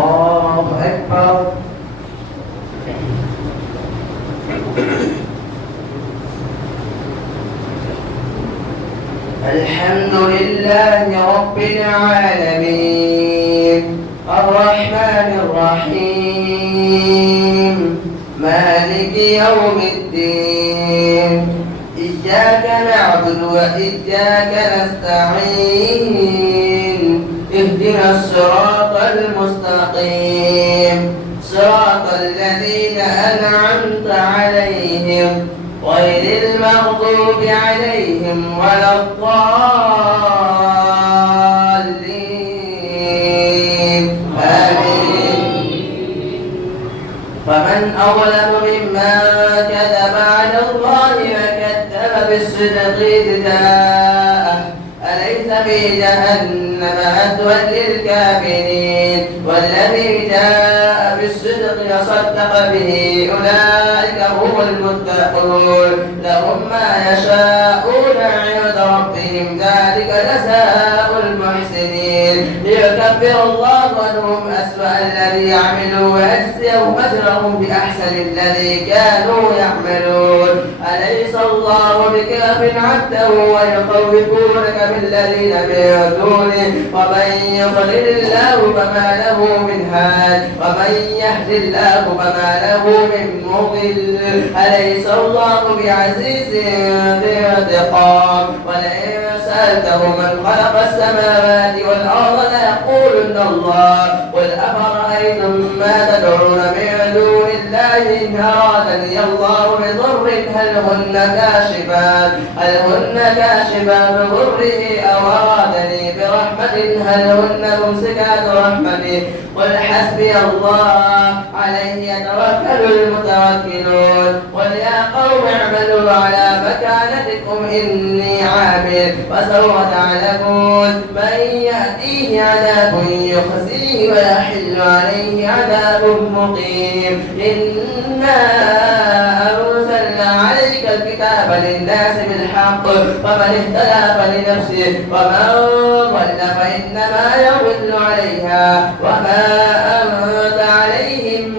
الله أكبر. الحمد لله رب العالمين الرحمن الرحيم مالك يوم الدين إياك نعبد وإياك نستعين اهدنا الصراط المستقيم صراط الذين أنعمت عليهم غير المغضوب عليهم ولا الضالين آمين. فمن أظلم ممن كذب على الله وكذب بالصدق إذ جاءه أليس في جهنم مثوى للكافرين والذي جاء بالصدق وصدق به أولئك هم المتقون لهم ما يشاءون عند ربهم ذلك جزاء المحسنين ليكفر الله عنهم أسوأ الذي عملوا ويجزيهم أجرهم بأحسن الذي كانوا يعملون أليس الله بكاف عبده ويخوفونك بالذين من دونه ومن يضلل الله فما له من هاد ومن يهد الله فما له من مضل أليس الله بعزيز ذي انتقام ولئن سألتهم من خلق السماوات والأرض ليقولن الله قل أفرأيتم ما تدعون من دون الله إن أرادني الله بضر هل هن كاشفات ضره أو أرادني برحمة هل هن ممسكات رحمته قل حسبي الله عليه يتوكل المتوكلون قل يا قوم اعملوا على مكانتكم إني عامل فسوف تعلمون من يأتيه عذاب يخزيه ويحل عليه عذاب مقيم إنا أرسلنا عليك الكتاب للناس بالحق فمن اهتدى فلنفسه ومن ضل فإنما يضل عليها وما أنت عليهم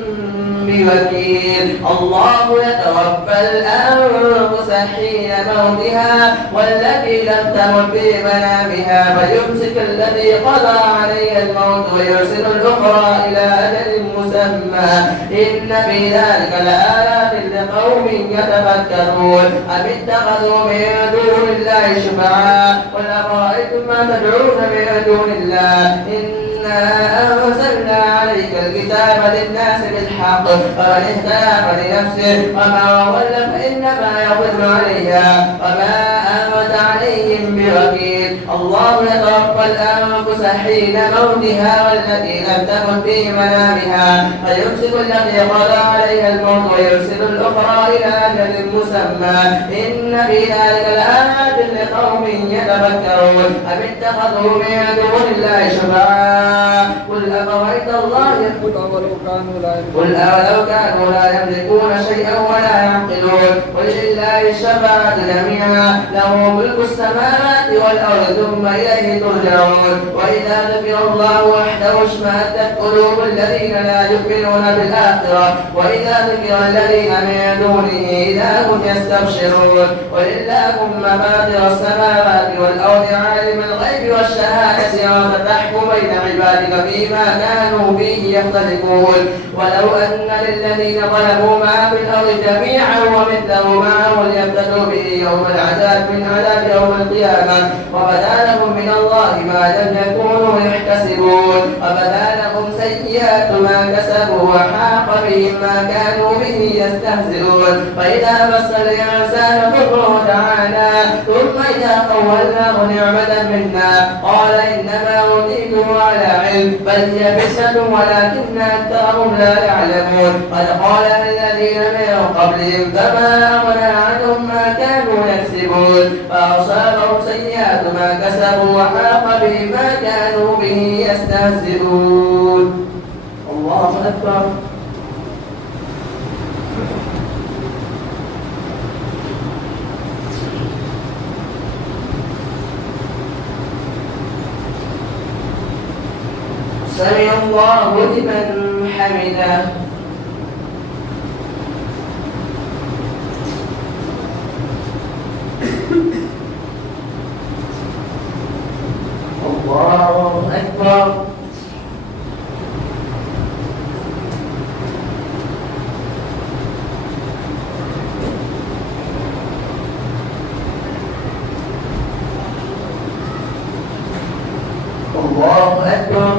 بوكيل الله يتوفى الأنفس حين موتها والتي لم تمت في منامها فيمسك الذي قضى عليها الموت ويرسل الأخرى إلى أجل مسمى إن في ذلك لآيات لقوم يتفكرون أم اتخذوا من دون الله شفعاء قل أرأيتم ما تدعون من دون الله إنا أنزلنا عليك الكتاب للناس بالحق فمن اهتدى فلنفسه ومن ضل فإنما يضل عليها وما أنت عليهم بوكيل الله يتوفى الأنفس حين موتها والتي لم تمت في منامها فيمسك الذي قضى عليها الموت ويرسل الأخرى إلى أجل مسمى إن في ذلك لآيات لقوم يتفكرون أم اتخذوا من دون الله شفعاء قل أفرأيت الله قل أولو كانوا لا يملكون شيئا ولا يعقلون قل لله الشفاعة جميعا له ملك السماوات والأرض ثم إليه ترجعون وإذا ذكر الله وحده اشمأزت قلوب الذين لا يؤمنون بالآخرة وإذا ذكر الذين من دونه إذا هم يستبشرون قل اللهم فاطر السماوات والأرض عالم الغيب والشهادة أنت تحكم بين عبادك فيما كانوا فيه يختلفون ولو أن للذين ظلموا ما في الأرض جميعا ومثله معه ليفتدوا به يوم العذاب من عذاب يوم القيامة وبدا لهم من الله ما لم يكونوا يحتسبون وبدا لهم سيئات ما كسبوا وحاق بهم ما كانوا به يستهزئون فإذا مس الإنسان ضر دعانا ثم إذا خولناه نعمة منا قال إنما أوتيته على علم بل هي فتنة ولكن أكثرهم لا يعلمون قد قال الذين من قبلهم فما أغنى عنهم ما كانوا يكسبون فأصابهم سيئات ما كسبوا وحاق بهم ما كانوا به يستهزئون. الله أكبر. سمع الله لمن حمده. الله أكبر. الله أكبر.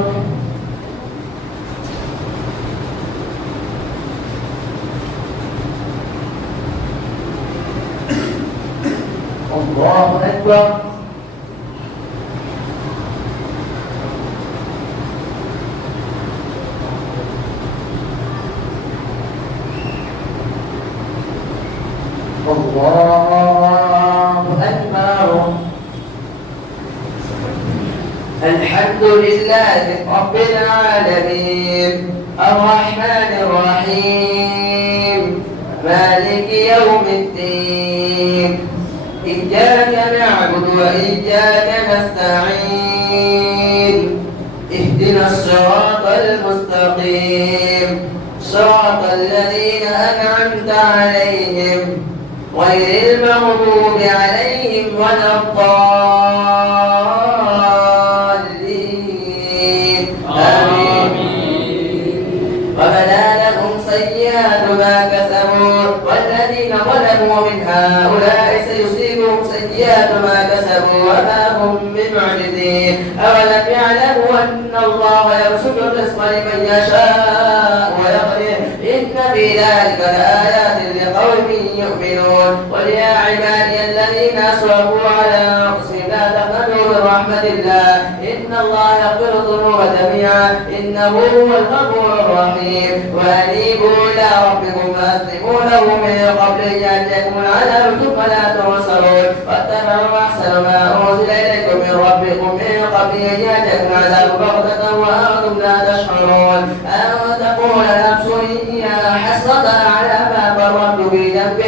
الله أكبر. الله أكبر. الحمد لله رب العالمين الرحمن الرحيم مالك يوم الدين إياك نعبد وإياك نستعين اهدنا الصراط المستقيم صراط الذين أنعمت عليهم غير المغضوب عليهم ولا الضالين آمين. وبدا لهم سيئات ما كسبوا والذين ظلموا من هؤلاء سيصيبهم سيئات ما كسبوا وما هم بمعجزين. أولم يعلموا أن الله يبسط الرزق لمن يشاء ويقدر إن في ذلك لآيات لقوم يؤمنون. قل يا عبادي الذين أسرفوا على أنفسهم لا تقنطوا من رحمة الله إن الله يغفر الذنوب جميعا إنه هو الغفور الرحيم. وأنيبوا إلى ربكم وأسلموا له من قبل أن يأتيكم العذاب ثم لا تنصرون واتبعوا أحسن ما أنزل إليكم من ربكم من قبل أن يأتيكم العذاب بغتة وأنتم لا تشعرون. أن تقول نفس يا حسرة على ما فرطت في جنب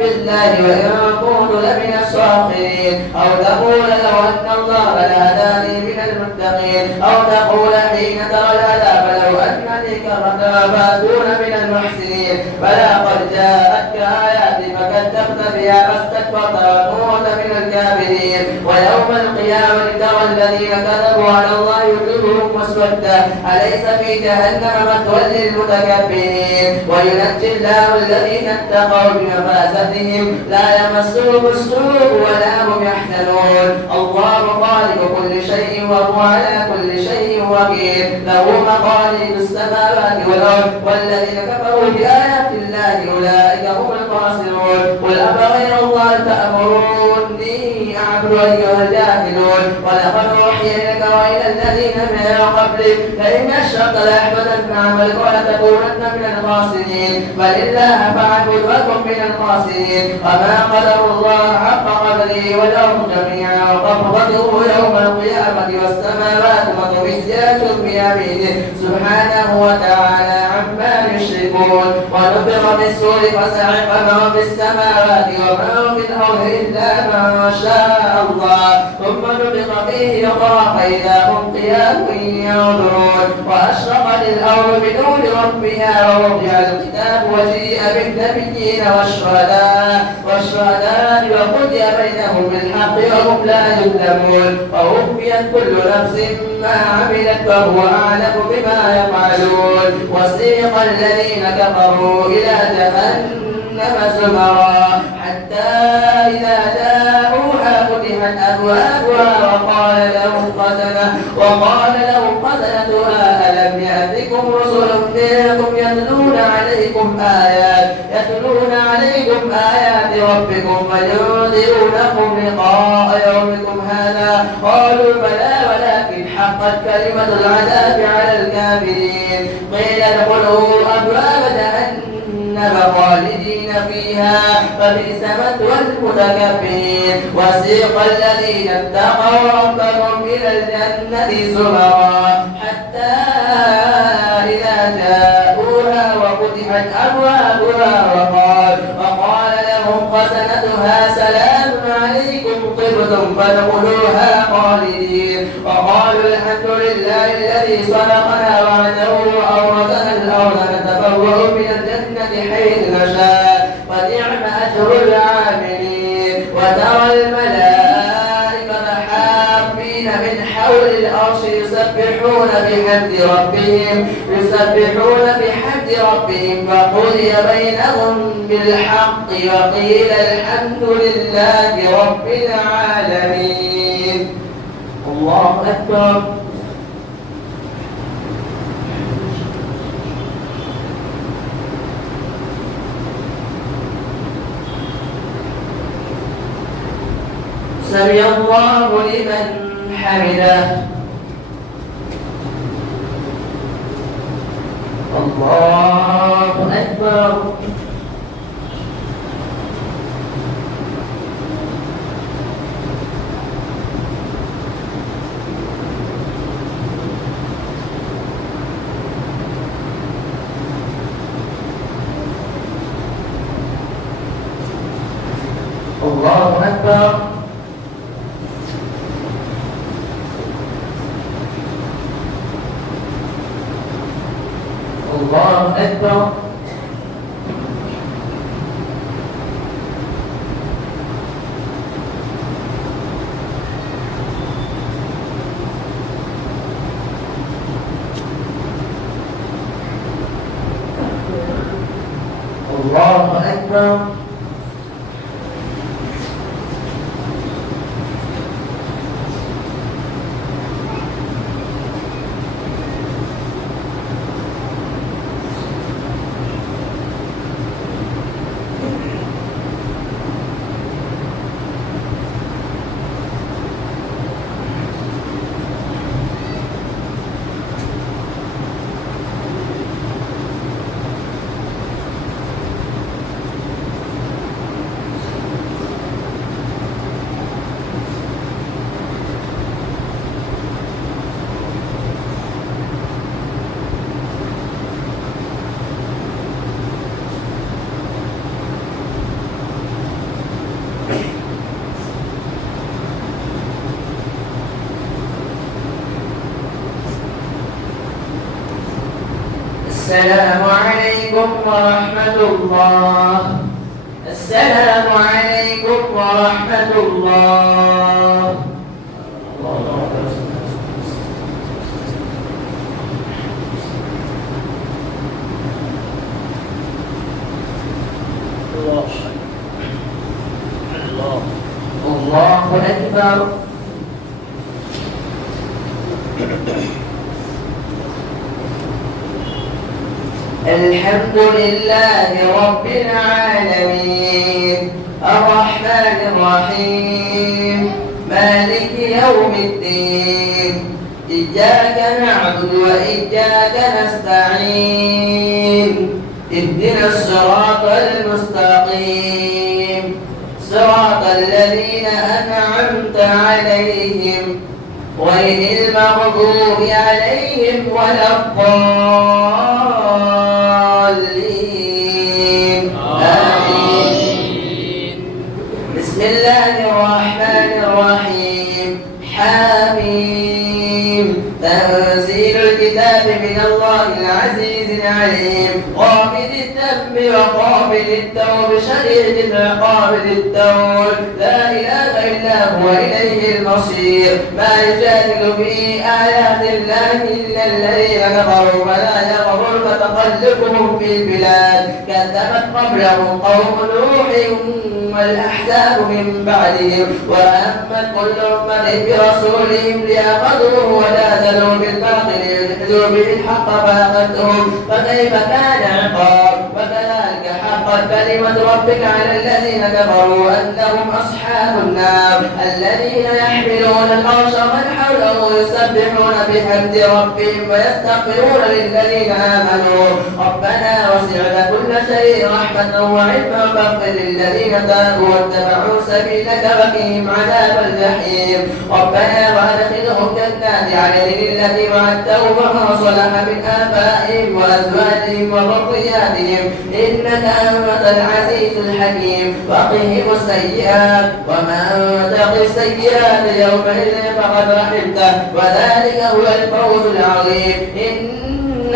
الله وإن كنت لمن الصاغرين. أو تقول لو أن الله لهداني من المتقين. أو تقول حين ترى العذاب لو أن لي كرة فأكون من المحسنين. بلى قد جاءتك آياتي فكذبت بها فاستكبرت وكنت من الكافرين. ويوم القيامة ترى الذين كذبوا على الله وجوههم مسودة أليس في جهنم مثوى للمتكبرين. وينجي الله الذين اتقوا بمفازتهم لا يمسهم السوء ولا هم يحزنون. الله خالق كل شيء وهو على كل شيء وكيل له مقاليد السماوات والأرض والذين كفروا بآيات الله أولئك هم الخاسرون. قل أفغير الله تأمروني أعبد أيها الجاهلون. ولقد أوحي إليك وإلى الذين من قبلك لئن أشركت ليحبطن عملك ولتكونن من الخاسرين. بل الله فاعبد وكن من الخاسرين. وما قدر الله حق قدره والأرض جميعا وقبضته يوم القيامة والسماوات مطويات بيمينه سبحانه وتعالى عما يشركون. ونفخ في الصور فصعق من في السماوات ومن في الأرض إلا من شاء الله ثم نفخ فيه أخرى فإذا هم قيام ينظرون. وأشرقت الأرض بنور ربها ووضع الكتاب وجيء بالنبيين والشهداء وقضي بينهم بالحق وهم لا يظلمون. ووفيت كل نفس ما عملت وهو أعلم بما يفعلون. وسيق الذين كفروا إلى جهنم زمرا حتى إذا جاءوها فتحت أبوابها وقال لهم خزنتها ألم يأتكم رسل منكم يتلون عليكم آيات ربكم وينذرونكم لقاء يومكم هذا. قالوا بلى ولكن حقت كلمة العذاب على الكافرين. قيل ادخلوا أبواب جهنم خالدين فيها فبئس مثوى المتكبرين. وسيق الذين اتقوا ربهم إلى الجنة زمرا حتى إذا جاءوها وفتحت أبوابها وقال لهم خزنتها سلام عليكم طبتم فادخلوها خالدين. وقالوا الحمد لله الذي صدق وعده وأورثنا الأرض نتبوأ من الجنة حيث نشاء ونعم أجر العاملين. وترى الملائكة حافين من حول العرش يسبحون بحمد ربهم فقضي بينهم بالحق وقيل الحمد لله رب العالمين. الله أكبر. سمع الله لمن حمده. الله أكبر. الله أكبر. الله أكبر. الله أكبر. السلام عليكم ورحمة الله. السلام عليكم ورحمة الله. الله أكبر. الحمد لله رب العالمين الرحمن الرحيم مالك يوم الدين إياك نعبد وإياك نستعين اهدنا الصراط المستقيم صراط الذين أنعمت عليهم غير المغضوب عليهم ولا الضالين. آمين. بسم الله الرحمن الرحيم. حميم. تنزيل الكتاب من الله العزيز العليم غافر الذنب وقابل التوب شديد العقاب ذي الطول لا إله إلا هو إليه المصير. ما يجادل في آيات الله إلا الذين كفروا فلا يغررك تقلبهم في البلاد كذبت قبلهم قوم نوح والأحزاب من بعدهم وأمت كل أمة برسولهم ليأخذوه وجادلوا بالباطل ليجحدوا به الحق فأخذتهم فكيف كان عقاب. وكذلك حقت كلمة ربك على الذين كفروا أنهم أصحاب النار الذين يحملون العرش ومن حوله يسبحون بحمد ربهم ويستغفرون للذين آمنوا ربنا وسعت كل شيء رحمة وعلما فاغفر للذين تابوا واتبعوا سبيلك وقهم عذاب الجحيم. ربنا وادخلهم جنات عدن التي وعدتهم ومن صلح من آبائهم وأزواجهم وذرياتهم إنك أنت العزيز الحكيم. وقهم السيئات ومن تق السيئات يومئذ فقد رحمته وذلك هو الفوز العظيم.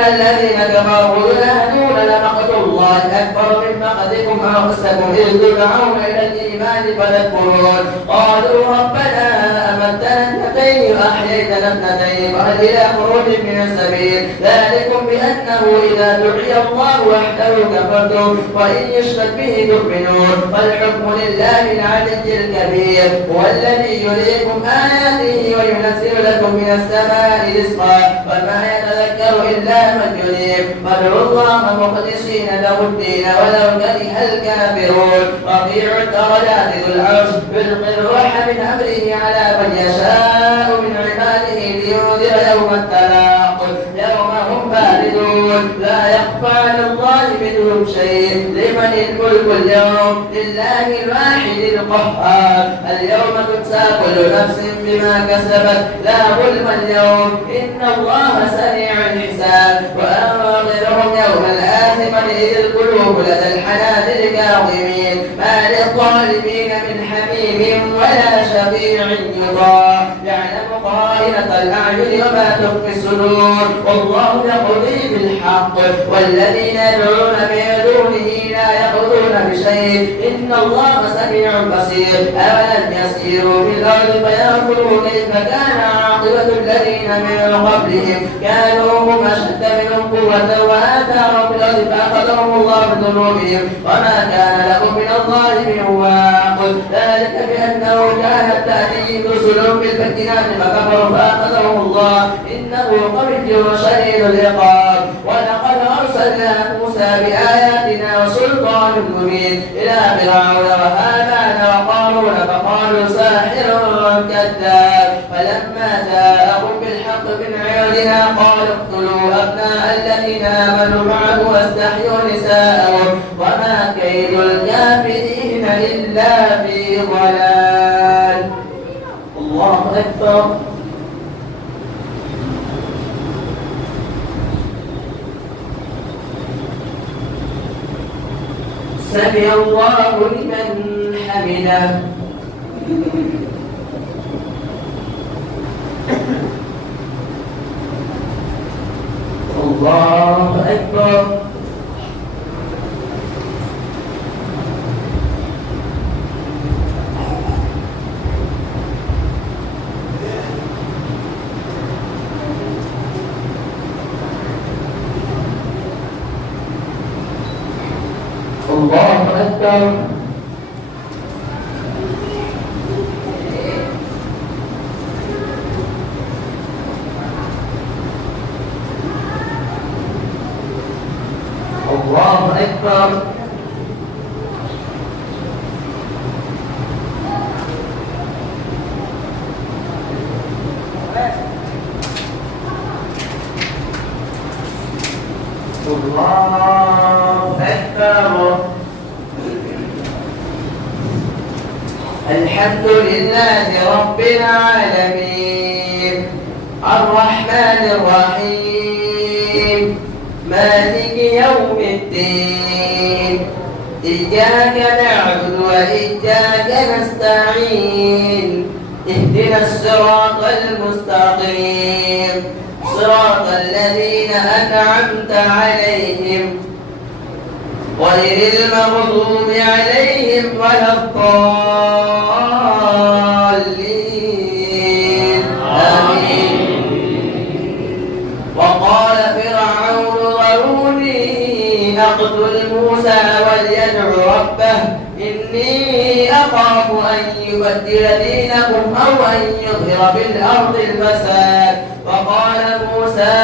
الذين كفروا ينادون لمقت الله أكبر من مقتكم أنفسكم إذ تدعون إلى الإيمان فتكفرون قالوا ربنا أمتنا اثنتين وأحييتنا اثنتين وهل إلى خروج من السبيل ذلكم بأنه إذا دعي الله وحده كفرتم وإن يشرك به تؤمنون والحكم لله العلي الكبير هو الذي يريكم آياته وينزل لكم من السماء رزقا وما يتذكر إلا من ينيب فادعوا الله مخلصين له الدين ولو كره الكافرون رفيع الدرجات ذو العرش يلقي الروح من أمره على من يشاء من عباده لينذر يوم التلاق يوم هم باردون لا يخفى على الله منهم شيء لمن الملك اليوم لله الواحد القهار اليوم تجزى كل نفس بما كسبت لا ظلم اليوم إن الله سريع الحساب وأنظرهم يوم الآثمة إذ القلوب لدى الحناجر كاظمين ما للظالمين من حميم ولا شفيع يطاع يعلم خائنة الأعين وما تخفي الصدور والله يقضي بالحق والذين يدعون من دونه لا يقضون بشيء إن الله سميع بصير أولم يسيروا في الأرض فينظروا كيف كان عاقبة الذين من قبلهم كانوا هم أشد منهم قوة وآثاروا في الأرض فأخذهم الله بذنوبهم وما كان لهم من الله من واق ذلك بأنه كانت تأتيهم رسل بالبينات فكفروا فأخذهم الله إنه قوي شديد العقاب ولقد أرسلنا موسى بآياتنا وسلطان مبين إلى فرعون وهامان وقارون فقالوا ساحر كذاب فلما جاءهم بالحق من عندنا قالوا اقتلوا أبناء الذين آمنوا معه واستحيوا نساءهم وما كيد الكافرين إلا في ضلال. الله أكبر. سمع الله لمن حمده. الله أكبر. الله أكبر. الله أكبر. الله أكبر. الحمد لله رب العالمين الرحمن الرحيم مالك يوم الدين إياك نعبد وإياك نستعين اهدنا الصراط المستقيم صراط الذين أنعمت عليهم غير المغضوب عليهم ولا الضالين آمين. وقال فرعون ذروني أقتل موسى وليدع ربه إني أخاف أن يبدل دينكم أو أن يظهر في الأرض الفساد فقال موسى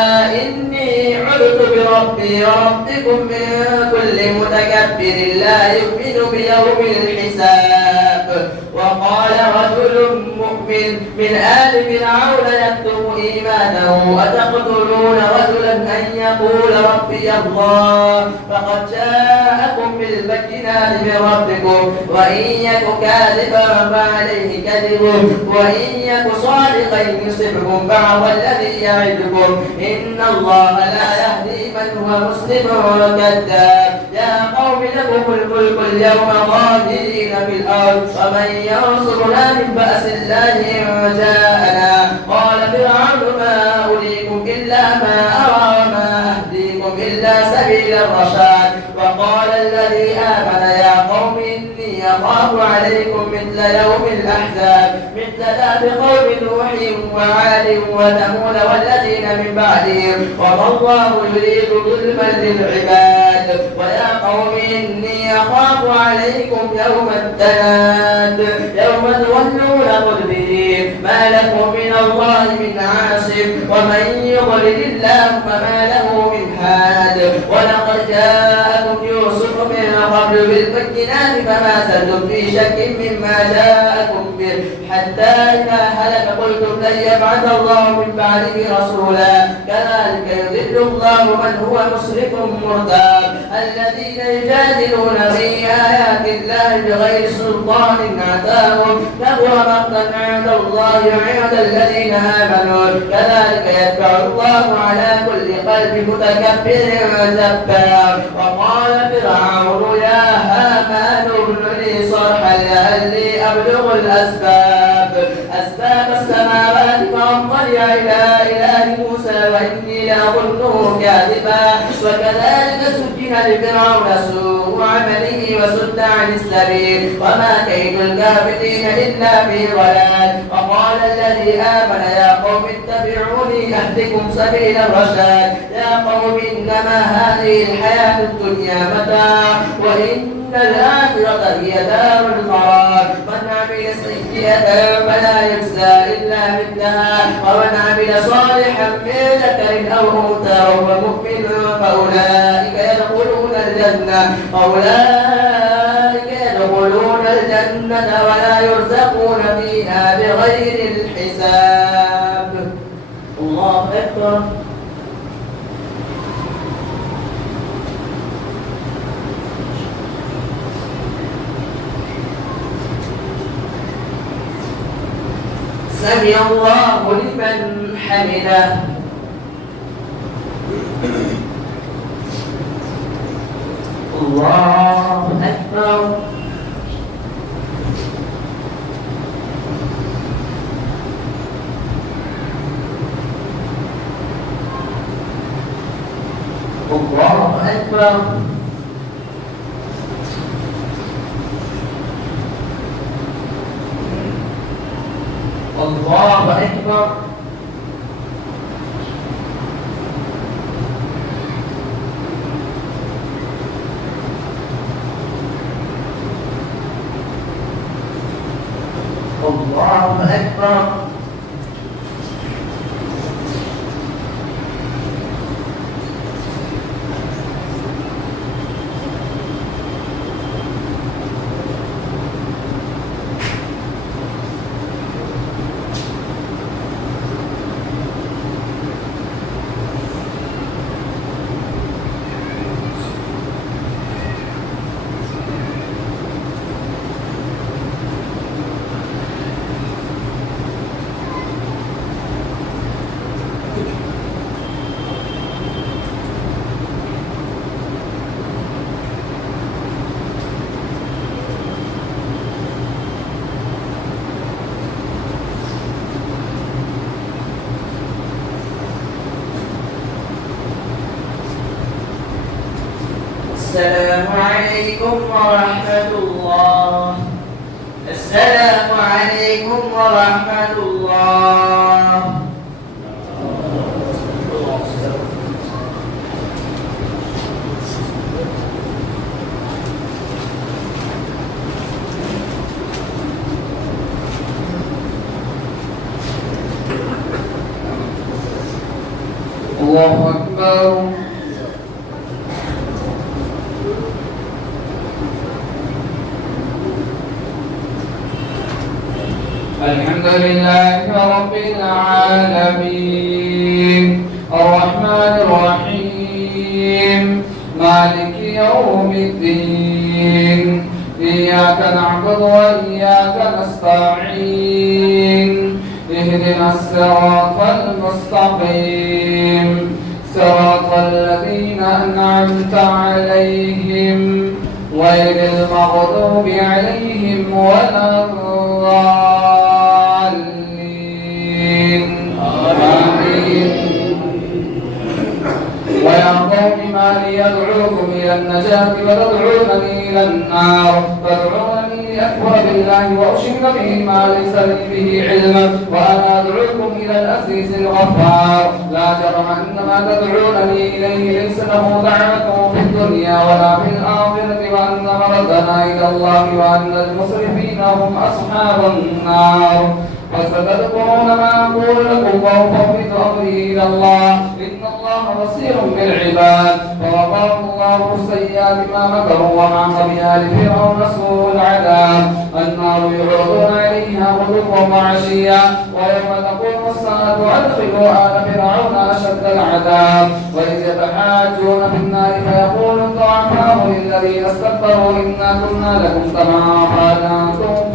إني عذت بربي وربكم من كل متكبر لا يؤمن بيوم الحساب. وقال رجل مؤمن من آل فرعون يكتم إيمانه أتقتلون رجلا أن يقول ربي الله فقد جاءكم بالبينات من ربكم وإن يك كاذبا فعليه كذبه وإن يك صادقا يصبكم بعض الذي يعدكم إن الله لا يهدي من هو مسلم كذاب. يا قوم لكم الملك اليوم ظاهرين في الأرض ومن ينصرنا من بأس الله إن جاءنا قال فرعون ما أريكم إلا ما أرى وما أهدي سبيل الرشاد. وقال الذي آمن يا قوم إني أخاف عليكم مثل يوم الأحزاب مثل داب قوم نوح وعاد وثمود والذين من بعدهم وما الله يريد ظلما للعباد. ويا قوم إني أخاف عليكم يوم التناد يوم تولون مدبرين ما لكم من الله من عاصم ومن يضلل الله فما له من هاد. ولقد جاءكم يوسف من قبل بالبينات فما زلتم في شك مما جاءكم به حتى إذا هلك قلتم لن يبعث الله من بعده رسولا كذلك يضل الله من هو مسرف مرتاب. الذين يجادلون في آيات الله بغير سلطان أتاهم كبر مقتا عند الله عند الذين آمنوا كذلك يتبع الله على كل قلب متكبر جبار. وقال فرعون يا هامان ابن لي صرحا لعلي أبلغ أسباب السماوات فأطلع إلى إله موسى وإني لأظنه كاذبا. وكذلك سجن لفرعون سوء عمله وصد عن السبيل وما كيد الكافرين إلا في ضلال. وقال الذي آمن يا قوم اتبعوني أهدكم سبيل الرشاد. يا قوم إنما هذه الحياة الدنيا متاع وإن الآخرة هي دار القرار. من عمل سيئة فلا يجزى إلا مثلها ومن عمل صالحا من ذكر أو أنثى وهو مؤمن فأولئك يدخلون الجنة ولا يرزقون فيها بغير الحساب. الله أكبر. سمع الله لمن حمده. الله أكبر. الله أكبر. الله أكبر. الله أكبر. السلام عليكم ورحمة الله. السلام عليكم ورحمة الله. الله أكبر. الحمد لله رب العالمين الرحمن الرحيم مالك يوم الدين إياك نعبد وإياك نستعين اهدنا الصراط المستقيم صراط الذين أنعمت عليهم غير المغضوب عليهم ولا الضالين آمين. ويا قوم ما لي أدعوكم إلى النجاة وتدعونني إلى النار تدعونني لأكفر بالله وأشرك به ما ليس لي به علم وأنا أدعوكم إلى العزيز الغفار لا جرم أن ما تدعونني إليه ليس له دعوة في الدنيا ولا في الآخرة وأن مردنا إلى الله وأن المسرفين هم أصحاب النار فستذكرون ما أقول لكم وأفوض أمري إلى الله إن الله بصير بالعباد فوقاه الله السيئات ما مكروا وحاق بآل فرعون سوء العذاب النار يعرضون عليها غدوا وعشيا ويوم تقوم الساعة أدخلوا آل فرعون أشد العذاب وإذ يتحاجون في النار فيقول الضعفاء للذين استكبروا إنا كنا لكم تبعا فهل أنتم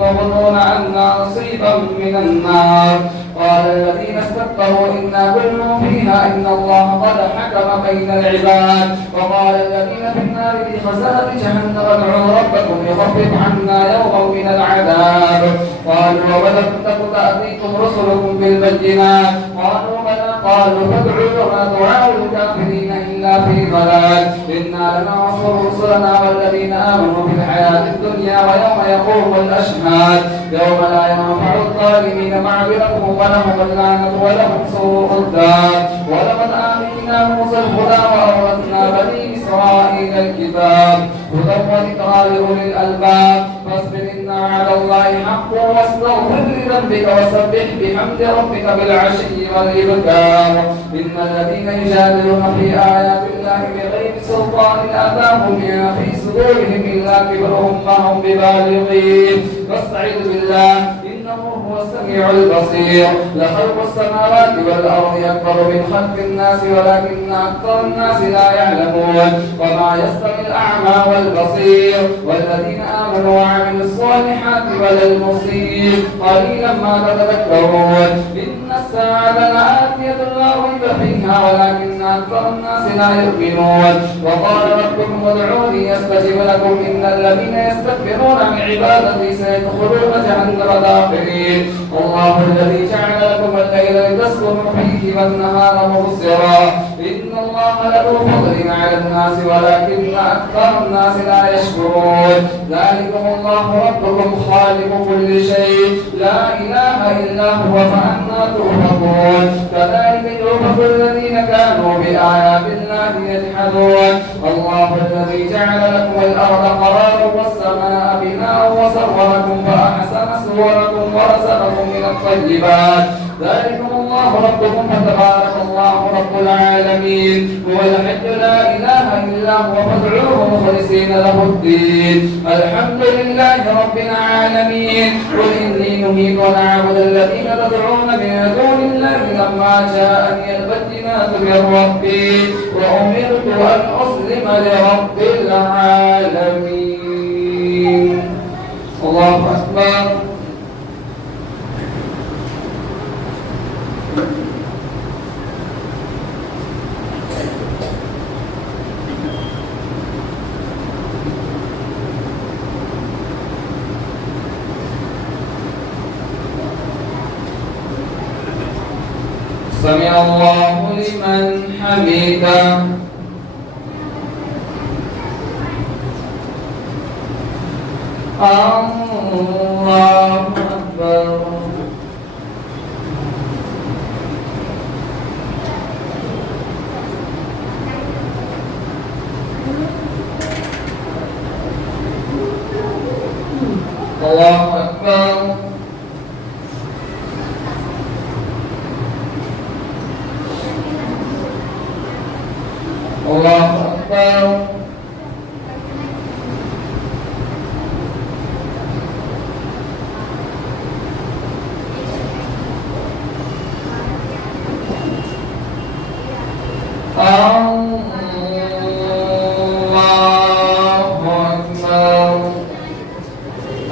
مغنون عنا نصيبا من النار قال الذين استكبروا إنا كل فيها إن الله قد حكم بين العباد وقال الذين في النار لخزنة جهنم ادعوا ربكم يخفف عنا يوما من العذاب قالوا ولم تك تأتيكم رسلكم بالبينات قالوا بلى قالوا فادعوا وما دعاء الكافرين إلا في ضلال إنا لننصر رسلنا والذين آمنوا في الحياة الدنيا ويوم يقوم الأشهاد يوم لا ينفع الظالمين معذرتهم ولهم اللعنة ولهم سوء الدار ولقد آتينا موسى الهدى وأورثنا بني إسرائيل الكتاب هدى وذكرى لأولي الألباب فاصبر إن على الله حق واستغفر لذنبك وسبح بحمد ربك بالعشي والإبكار إن الذين يجادلون في آيات الله بغير سلطان آتاهم في صدورهم إلا كبرهم ما هم ببالغين فاستعذ بالله إنه هو السميع البصير لخلق السماوات والأرض أكبر من خلق الناس ولكن أكثر الناس لا يعلمون وما يستوي الأعمى والبصير والذين آمنوا وعملوا الصالحات ولا المصير قليلا ما تتذكرون إن الساعة لآتية لا ريب فيها ولكن أكثر الناس لا يؤمنون وقال ربكم ادعوني أستجب لكم إن الذين يستكبرون عن عبادتي سيدخلون جهنم داخرين الله الذي جعل لكم الليل لتسكنوا فيه والنهار مبصرا إن الله له فضل على الناس ولكن أكثر الناس لا يشكرون ذلكم الله ربكم خالق كل شيء لا إله إلا هو فأنا تؤفكون كذلك يؤفك الذين كانوا بآيات الله يجحدون الله الذي جعل لكم الأرض قرارا والسماء بناء وسوّركم فأحسن صوركم ورزقكم من الطيبات ذلكم الله ربكم فتبارك الله رب العالمين هو الحي لا إله إلا هو فادعوه مخلصين له الدين الحمد لله رب العالمين قل إني نهيت أن أعبد الذين تدعون من دون الله لما جاءني البينات من ربي وأمرت أن أسلم لرب العالمين الله أكبر سمع الله لمن حمده الله أكبر الله أكبر الله أكبر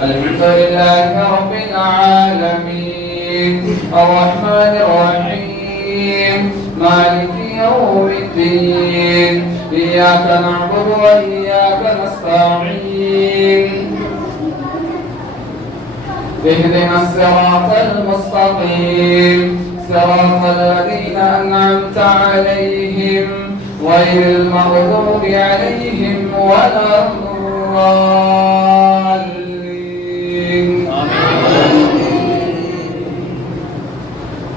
الحمد لله رب العالمين الرحمن الرحيم مالك يوم الدين إياك نعبد وإياك نستعين اهدنا الصراط المستقيم صراط الذين أنعمت عليهم غير المغضوب عليهم ولا الضالين.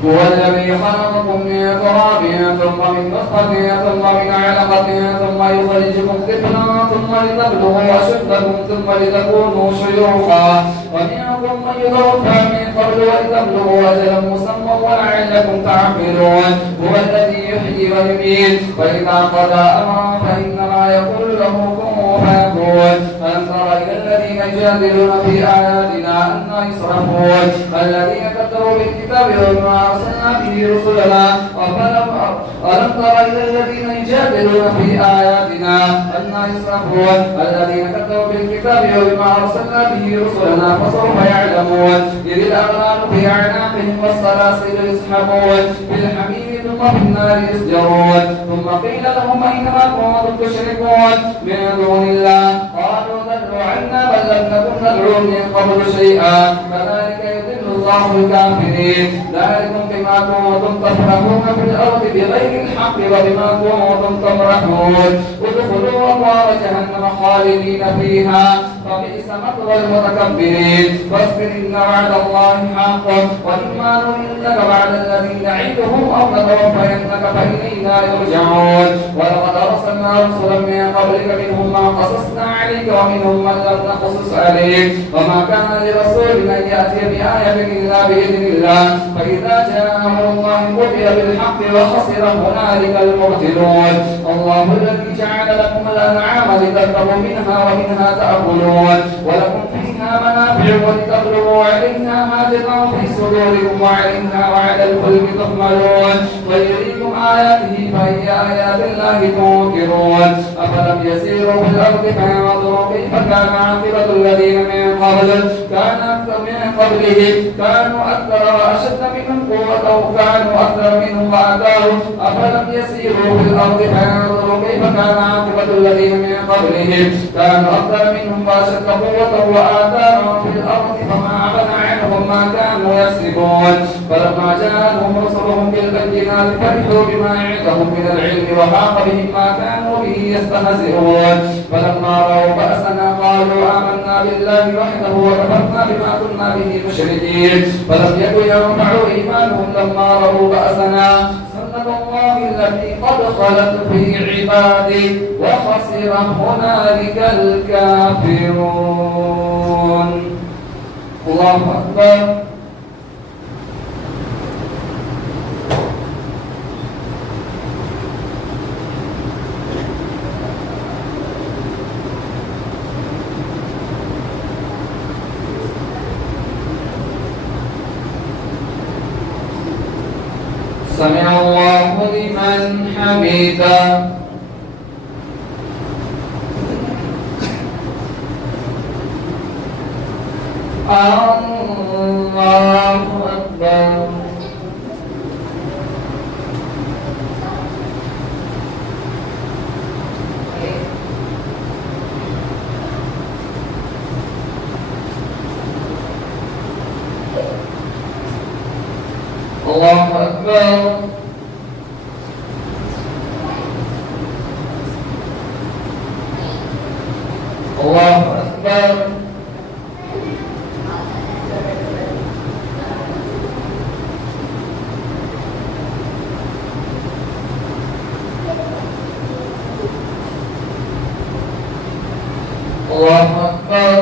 هو الذي خلقكم من تراب ثم من نطفة ثم من علقة ثم يخرجكم طفلا ثم لتبلغوا أشدكم ثم لتكونوا شيوخا ومنكم من يتوفى من قبل ولتبلغوا أجلا مسمى ولعلكم تعقلون. هو الذي يحيي ويميت فإذا قضى أمرا فإنما يقول له كن فيكون. ألم تر إلى الذين يجادلون في آياتنا أنى يصرفون الذين كفروا بالكتاب وما أرسلنا به رسلنا. ألم تر إلى الذين يجادلون في آياتنا أنى يصرفون الذين كفروا بالكتاب وما أرسلنا به رسلنا فسوف يعلمون. إذ الأغلال في أعناقهم والسلاسل يسحبون في الحميم ثم في النار يسجرون. ثم قيل لهم أين ما كنتم تشركون من دون الله قالوا ضلوا عنا بل لم نكن ندعو من قبل شيئا كذلك يضل الله الكافرين. ذلكم بما كنتم تفرحون في الأرض بغير الحق وبما كنتم تمرحون. ادخلوا أبواب جهنم خالدين فيها فبئس مثوى المتكبرين. واصبر إن وعد الله حق وإما نرينك بعد الذي نعدهم أو نتوفينك فإلينا يرجعون. ولقد أرسلنا رسلا من قبلك منهم من قصصنا عليك ومنهم من لم نقصص عليك وما كان لرسول أن يأتي بآية إلا بإذن الله فإذا جاء أمر الله قضي بالحق وخسر هنالك المبطلون. الله الذي جعل لكم الأنعام لتركبوا منها ومنها تأكلون ولكم فيها منافع ولتبلغوا عليها حاجة في صدوركم وعليها وعلى الفلك تحملون ويريكم آياته فأي آيات الله تنكرون. أفلم يسيروا في الأرض فينظروا كيف كان عاقبة الذين من قبلهم كانوا أكثر وأشد منهم قوة وكانوا أكثر منهم وآثاروا. أفلم يسيروا في الأرض فينظروا كيف كان عاقبة الذين من قبلهم كانوا أكثر منهم وأشد قوة وآثارا في الأرض فما أغنى عنهم ما كانوا يكسبون. فلما جاءهم رسلهم بالبينات فرحوا بما عندهم من العلم وحاق بهم ما كانوا به يستهزئون. فلما رأوا بأسنا قالوا آمنا بالله وحده وكفرنا بما كنا به مشركين. فلم يكن ينفعوا إيمانهم لما رأوا بأسنا سنة الله التي قد خلت في عباده وخسر هنالك الكافرون. الله أكبر. سمع الله لمن حمده. الله أكبر. الله أكبر. الله أكبر. الله أكبر.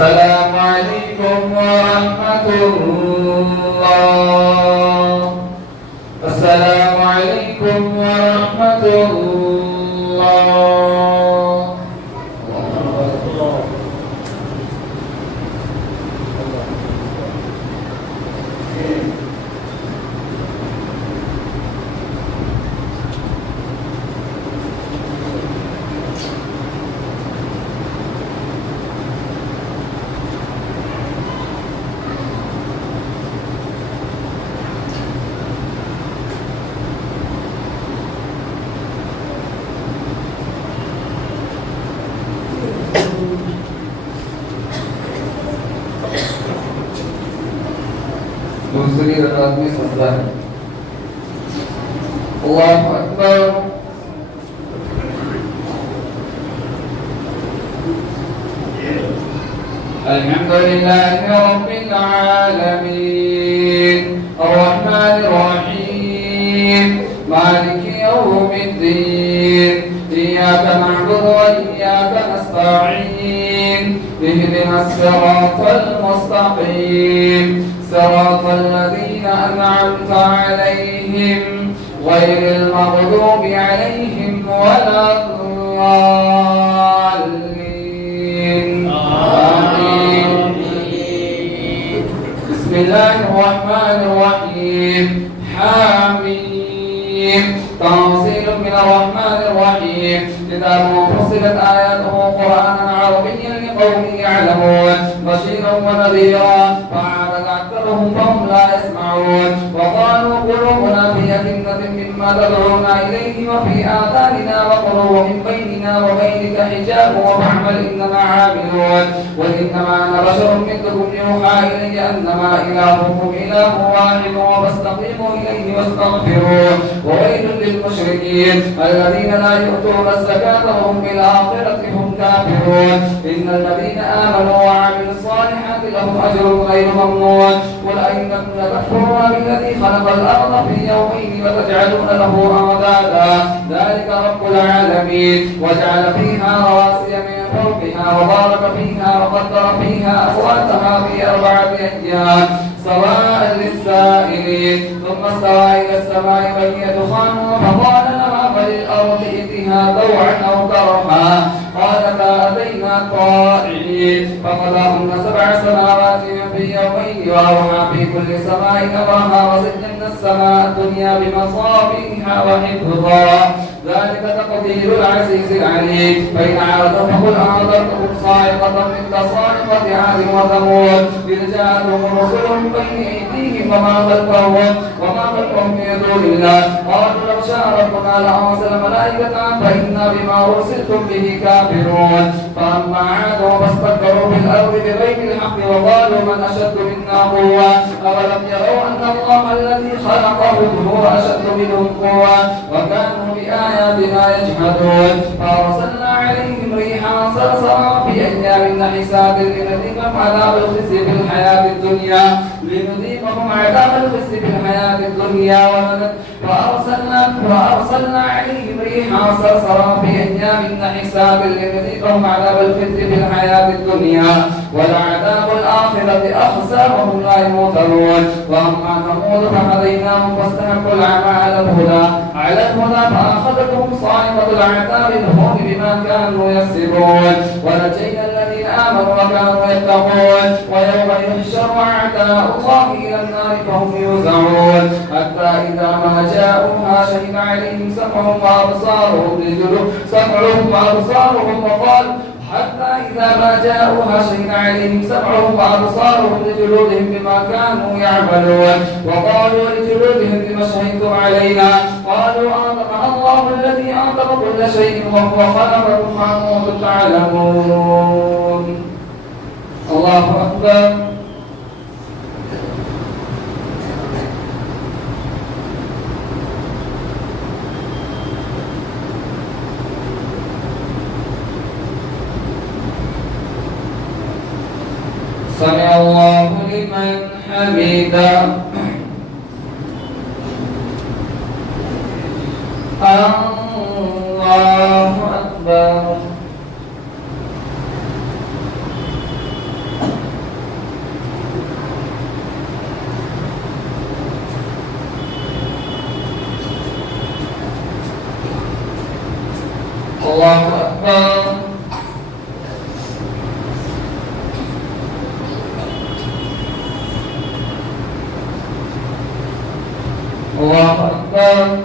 السلام عليكم ورحمة الله. السلام عليكم ورحمة الله. दूसरी रकात में सजदा है। अल्लाहु अकबर। अल्हम्दुलिल्लाहि रब्बिल आलमीन अर्रहमानिर रहीम मालिकि यौमिद्दीन इय्याका नअबुदु व इय्याका नस्तa'ीन इहदिनास सिरातल मुस्तक़ीम صراط الذين أنعمت عليهم غير المغضوب عليهم ولا الضالين آمين. بسم الله الرحمن الرحيم حميم تنزيل من الرحمن الرحيم كتاب فصلت آياته قرآنا عربيا لقوم يعلمون بشيرا ونذيرا أكثرهم فهم لا يسمعون وقالوا قلوبنا في أكنة مما تدعونا إليه وفي آذاننا وقر ومن بيننا وبينك حجاب فاعمل إننا عاملون وإنما أنا بشر مثلكم يوحى إلي أنما إلهكم إله واحد فاستقيموا إليه واستغفروه وويل للمشركين الذين لا يؤتون الزكاة وهم بالآخرة هم كافرون إن الذين آمنوا وعملوا الصالحات لهم أجر غير ممنون قل أئنكم لتكفرون بالذي خلق الأرض في يومين وتجعلون له أندادا ذلك رب العالمين وجعل فيها رواسي من فوقها وبارك فيها وقدر فيها أقواتها في 4 أيام سواء للسائلين ثم استوى إلى السماء وهي دخان فقال لها وللأرض ائتها طوعا أو كرها قالتا أتينا طائعين فقضاهن 7 سماوات في يومين وأوحى في كل سماء أمرها وزينا السماء الدنيا بمصابيح وحفظا ذلك تقدير العزيز العليم فإن عادوا فقل أنذرتكم صاعقة مثل صاعقة عاد وثمود إذ جاءتهم رسلهم بين أيديهم وما خلفهم من دون الله قالوا لو شاء ربنا لأرسل ملائكة فإنا بما أرسلتم به كافرون فأما عاد فاستكبروا في الأرض بغير الحق وقالوا من أشد منا قوة أولم يروا أن الله الذي خلقهم هو أشد منهم قوة وكانوا بآياتنا يجحدون فأرسلنا عليهم ريحا صرصرا في أيام نحسات لنذيقهم عذاب الخزي في الحياة الدنيا فأرسلنا عليهم ريحا صرصرا في أيام نحسات لنذيقهم عذاب الخزي في الحياة الدنيا ولعذاب الآخرة أخزى وهم لا يموتون وأما ثمود فهديناهم فاستحقوا العمى على الهدى فأخذتهم صاعقة العذاب الهون بما كانوا يكسبون ونجينا الذين آمنوا وكانوا يتقون ويوم يحشر أعداء الله إلى النار فهم يوزعون حتى إذا ما جاءوها شهد عليهم سمعهم وأبصارهم وقالوا حتى إذا ما جاءوها شهد عليهم سمعهم وأبصارهم لجلودهم بما كانوا يعملون وقالوا لجلودهم بما شهدتم علينا قالوا أنطقنا الله الذي أنطق كل شيء وهو خلقكم وأنتم تعلمون. الله أكبر. سمع الله لمن حمده. الله أكبر. الله أكبر. الله أكبر.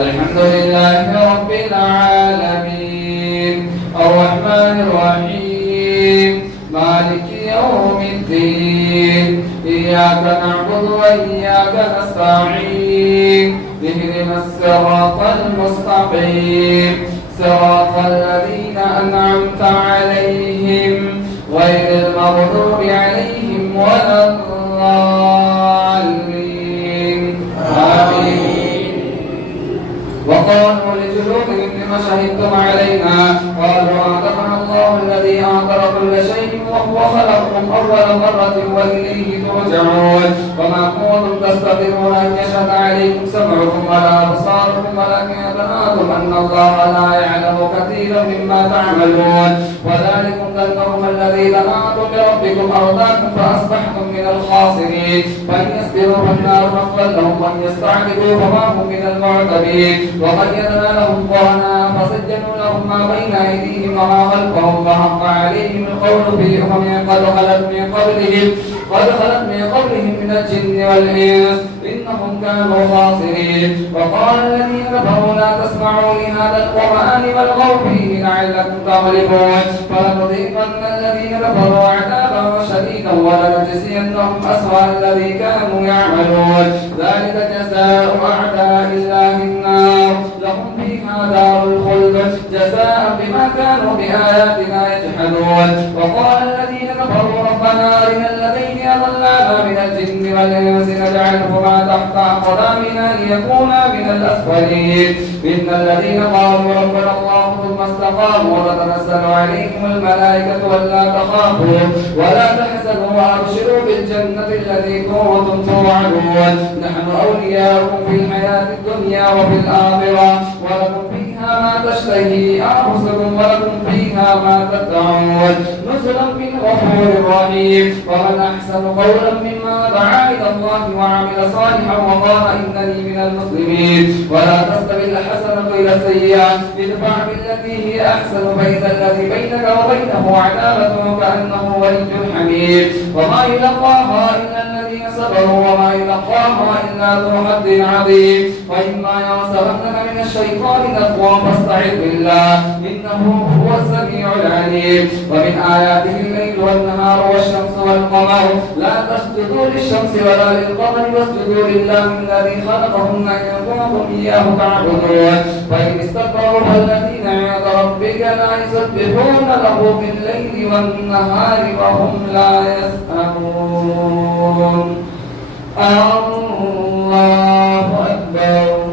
الحمد لله رب العالمين الرحمن الرحيم مالك يوم الدين إياك نعبد وإياك نستعين اهدنا الصراط المستقيم صراط الذين أنعمت عليهم غير المغضوب عليهم ولا الضالين آمين. وقالوا لجلودهم لم شهدتم علينا قالوا أنطقنا الله الذي أنطق كل شيء وهو خلقكم أول مرة وإليه ترجعون وما كنتم تستطيعون أن يشهد عليكم سمعكم ولا أبصاركم ولكن ظننتم أن الله لا يعلم كثيرا مما تعملون وذلكم ظنكم الذي ظننتم بربكم أرداكم فأصبحتم من الخاسرين فإن يصبروا فالنار مثوى لهم وإن يستعبدوا فما هم من المعتبين وقيضنا لهم قرناء فسجنوا لهم ما بين أيديهم وما خلفهم وحق عليهم القول في أمم قد خلت من قبلهم من الجن والإنس إنهم كانوا خاسرين وقال الذين كفروا لا تسمعوا لهذا القرآن والغوا فيه لعلكم تغلبون فلنذيقن الذين كفروا عذابا شديدا ولنجزينهم أسوأ الذي كانوا يعملون ذلك جزاء أعداء الله النار لهم فيها دار الخلد جزاء بما كانوا بآياتنا يجحدون وقال الذين كفروا ربنا أرنا الذين أضلانا من الجن والإنس نجعلهما تحت أقدامنا ليكونا من الأسفلين إن الذين قالوا ربنا الله ثم استقاموا وتتنزل عليهم الملائكة ولا تخافوا ولا تحزنوا وأبشروا بالجنة التي كنتم توعدون نحن أولياؤكم في الحياة الدنيا وفي الآخرة ولكم فيها ما تشتهي أنفسكم ولكم فيها ما تدعون نزلا من غفور رحيم ومن أحسن قولا ممن دعا إلى الله وعمل صالحا وقال إنني من المسلمين ولا تستوي الحسنة إلى السيئة ادفع بالتي هي أحسن فإذا الذي بينك وبينه عداوة كأنه ولي حميم وما يلقاها إلا الذين صبروا وما يلقاها إلا ذو حظ عظيم وإما ينصرنك من الشيطان نزغ فاستعذ بالله إنه هو السميع العليم ومن آياته الليل والنهار والشمس والقمر لا تسجدوا للشمس ولا للقمر واسجدوا لله الذي خلقهن إن كنتم إياه تعبدون فإن استكبروا فالذين عند ربك لا يسبحون له بالليل والنهار وهم لا يسأمون الله أكبر.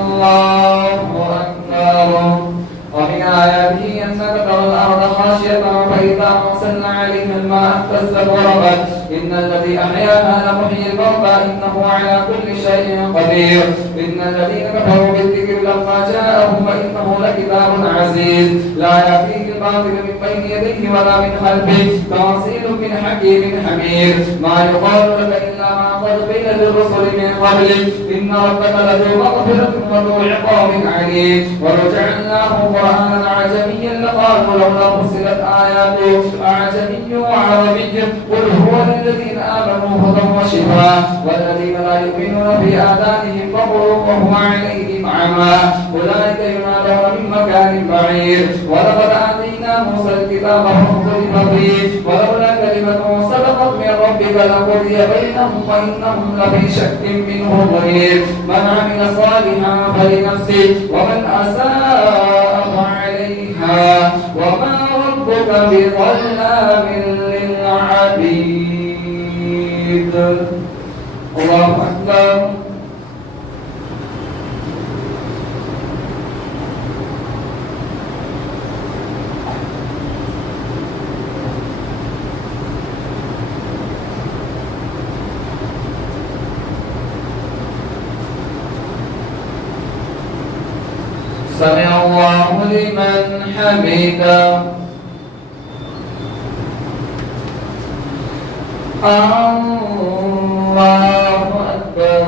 الله أكبر. ومن آياته أنك ترى الأرض خاشعة فإذا أرسلنا عليها الماء اهتزت وربت إن الذي أحياها لمحيي الموتى إنه على كل شيء قدير إن الذين كفروا بالذكر لما جاءهم وإنه لكتاب عزيز لا يأتيه الباطل من بين يديه ولا من خلفه تنزيل من حكيم حميد ما يقال لك إلا ما قد قيل للرسل من قبلك إن ربك لذو مغفرة وذو عقاب عليم ولو جعلناه قرآنا أعجميا لقالوا لولا فصلت آياته أعجمي وعربي قل هو للذين آمنوا هدى وشفاء والذين لا يؤمنون في آذانهم وقر وهو عليهم عمى أولئك ينادون من مكان بعيد ولقد آتينا موسى الكتاب فاختلف فيه ولولا كلمة سبقت من ربك لقضي بينهم وإنهم لفي شك منه مريب من عمل صالحا فلنفسه ومن أساء فعليها وما ربك بظلام للعبيد. سمع الله لمن حمده. الله أكبر.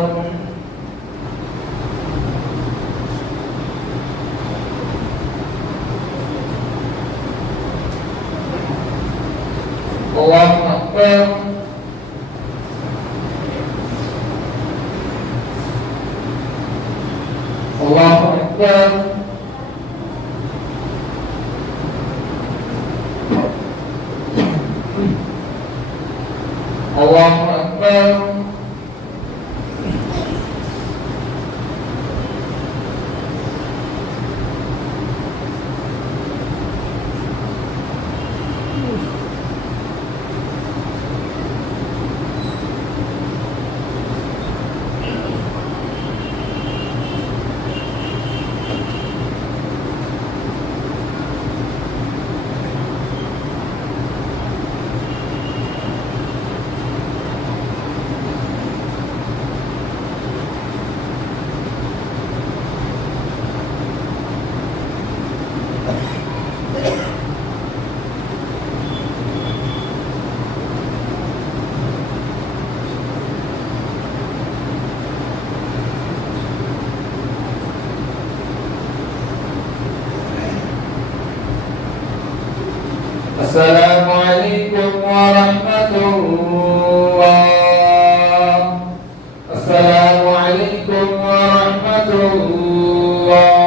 الله أكبر. الله أكبر. الله أكبر. السلام عليكم ورحمة الله. السلام عليكم ورحمة الله.